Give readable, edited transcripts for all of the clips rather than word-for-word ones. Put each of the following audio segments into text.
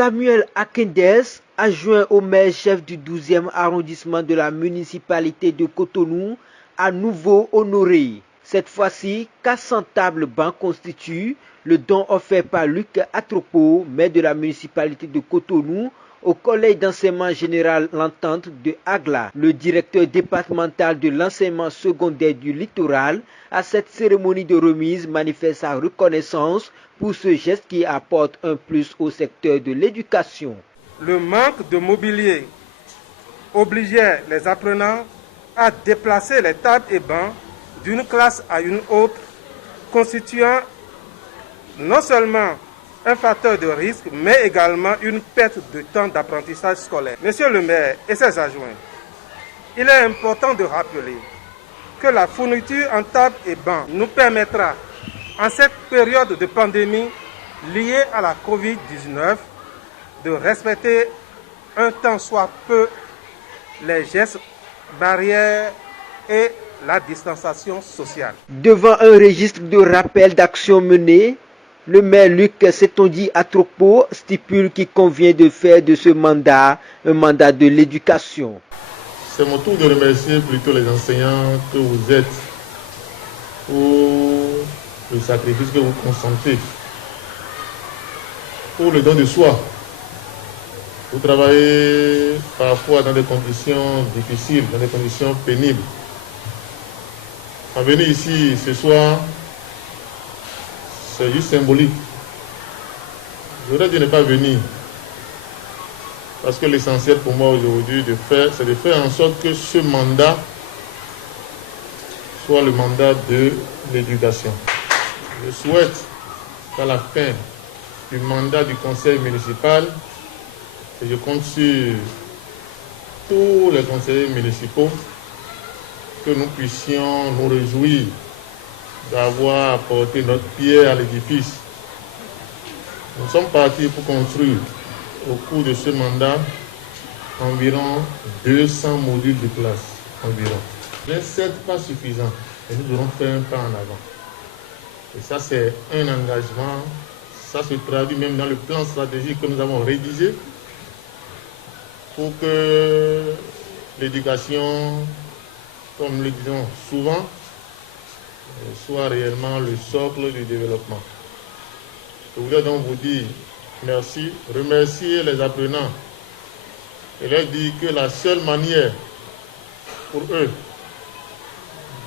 Samuel Akendes, adjoint au maire chef du 12e arrondissement de la municipalité de Cotonou, à nouveau honoré. Cette fois-ci, 400 tables bancs constituent le don offert par Luc Atropo, maire de la municipalité de Cotonou, au collège d'enseignement général L'Entente de Agla, le directeur départemental de l'enseignement secondaire du littoral. À cette cérémonie de remise manifeste sa reconnaissance pour ce geste qui apporte un plus au secteur de l'éducation. Le manque de mobilier obligeait les apprenants à déplacer les tables et bancs d'une classe à une autre, constituant non seulement un facteur de risque, mais également une perte de temps d'apprentissage scolaire. Monsieur le maire et ses adjoints, il est important de rappeler que la fourniture en table et bancs nous permettra, en cette période de pandémie liée à la Covid-19, de respecter un tant soit peu les gestes barrières et la distanciation sociale. Devant un registre de rappel d'actions menées, le maire Luc Setondi Atropo stipule qu'il convient de faire de ce mandat un mandat de l'éducation. C'est mon tour de remercier plutôt les enseignants que vous êtes pour le sacrifice que vous consentez, pour le don de soi. Vous travaillez parfois dans des conditions difficiles, dans des conditions pénibles. En venir ici ce soir, c'est juste symbolique. J'aurais dû ne pas venir. Parce que l'essentiel pour moi aujourd'hui, c'est de faire en sorte que ce mandat soit le mandat de l'éducation. Je souhaite qu'à la fin du mandat du conseil municipal, et je compte sur tous les conseillers municipaux, que nous puissions nous réjouir d'avoir apporté notre pierre à l'édifice. Nous sommes partis pour construire au cours de ce mandat environ 200 modules de classe. Mais ce n'est pas suffisant et nous devons faire un pas en avant. Et ça, c'est un engagement. Ça se traduit même dans le plan stratégique que nous avons rédigé pour que l'éducation, comme nous le disons souvent, soit réellement le socle du développement. Je voudrais donc vous dire merci, remercier les apprenants et leur dire que la seule manière pour eux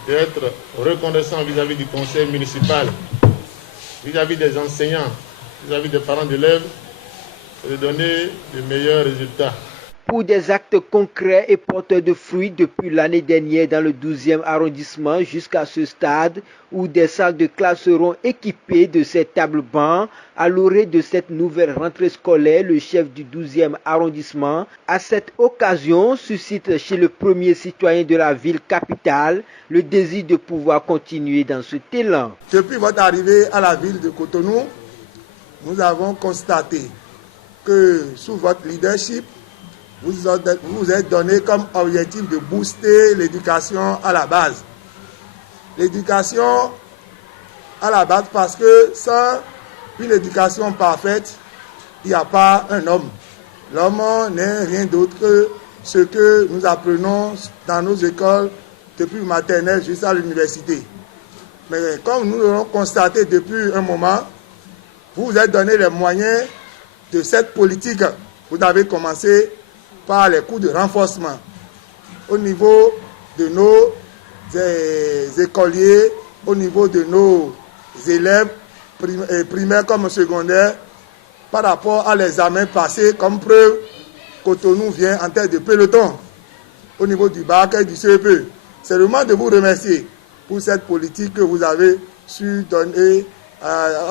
d'être reconnaissants vis-à-vis du conseil municipal, vis-à-vis des enseignants, vis-à-vis des parents d'élèves, c'est de donner de meilleurs résultats. Pour des actes concrets et porteurs de fruits depuis l'année dernière dans le 12e arrondissement jusqu'à ce stade où des salles de classe seront équipées de ces tables-bancs à l'orée de cette nouvelle rentrée scolaire, le chef du 12e arrondissement, à cette occasion, suscite chez le premier citoyen de la ville capitale le désir de pouvoir continuer dans ce élan. Depuis votre arrivée à la ville de Cotonou, nous avons constaté que sous votre leadership, vous vous êtes donné comme objectif de booster l'éducation à la base. L'éducation à la base parce que sans une éducation parfaite, il n'y a pas un homme. L'homme n'est rien d'autre que ce que nous apprenons dans nos écoles depuis le maternel jusqu'à l'université. Mais comme nous l'avons constaté depuis un moment, vous vous êtes donné les moyens de cette politique. Vous avez commencé par les cours de renforcement au niveau de nos écoliers, au niveau de nos élèves primaires comme secondaires, par rapport à l'examen passé. Comme preuve, Cotonou vient en tête de peloton au niveau du bac et du CEP. C'est le moment de vous remercier pour cette politique que vous avez su donner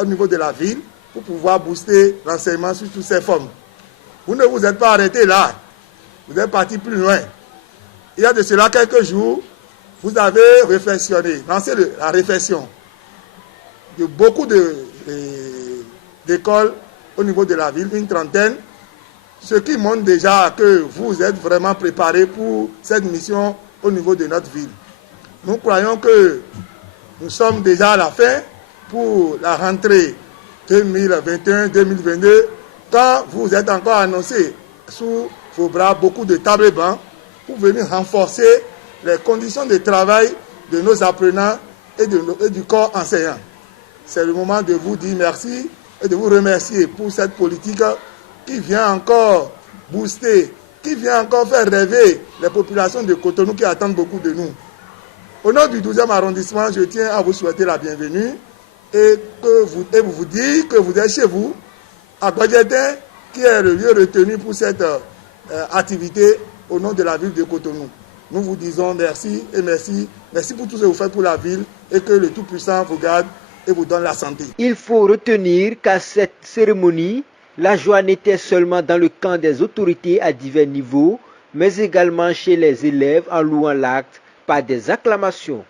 au niveau de la ville pour pouvoir booster l'enseignement sous toutes ses formes. Vous ne vous êtes pas arrêté là. Vous êtes parti plus loin. Il y a de cela quelques jours, vous avez lancé la réflexion de beaucoup d'écoles au niveau de la ville, une trentaine, ce qui montre déjà que vous êtes vraiment préparés pour cette mission au niveau de notre ville. Nous croyons que nous sommes déjà à la fin pour la rentrée 2021-2022 quand vous êtes encore annoncé sous vos bras beaucoup de tables et bancs pour venir renforcer les conditions de travail de nos apprenants et du corps enseignant. C'est le moment de vous dire merci et de vous remercier pour cette politique qui vient encore booster, qui vient encore faire rêver les populations de Cotonou qui attendent beaucoup de nous. Au nom du 12e arrondissement, je tiens à vous souhaiter la bienvenue et vous dire que vous êtes chez vous, à Guadjetin, qui est le lieu retenu pour cette activité au nom de la ville de Cotonou. Nous vous disons merci et merci. Merci pour tout ce que vous faites pour la ville et que le Tout-Puissant vous garde et vous donne la santé. Il faut retenir qu'à cette cérémonie, la joie n'était seulement dans le camp des autorités à divers niveaux, mais également chez les élèves en louant l'acte par des acclamations.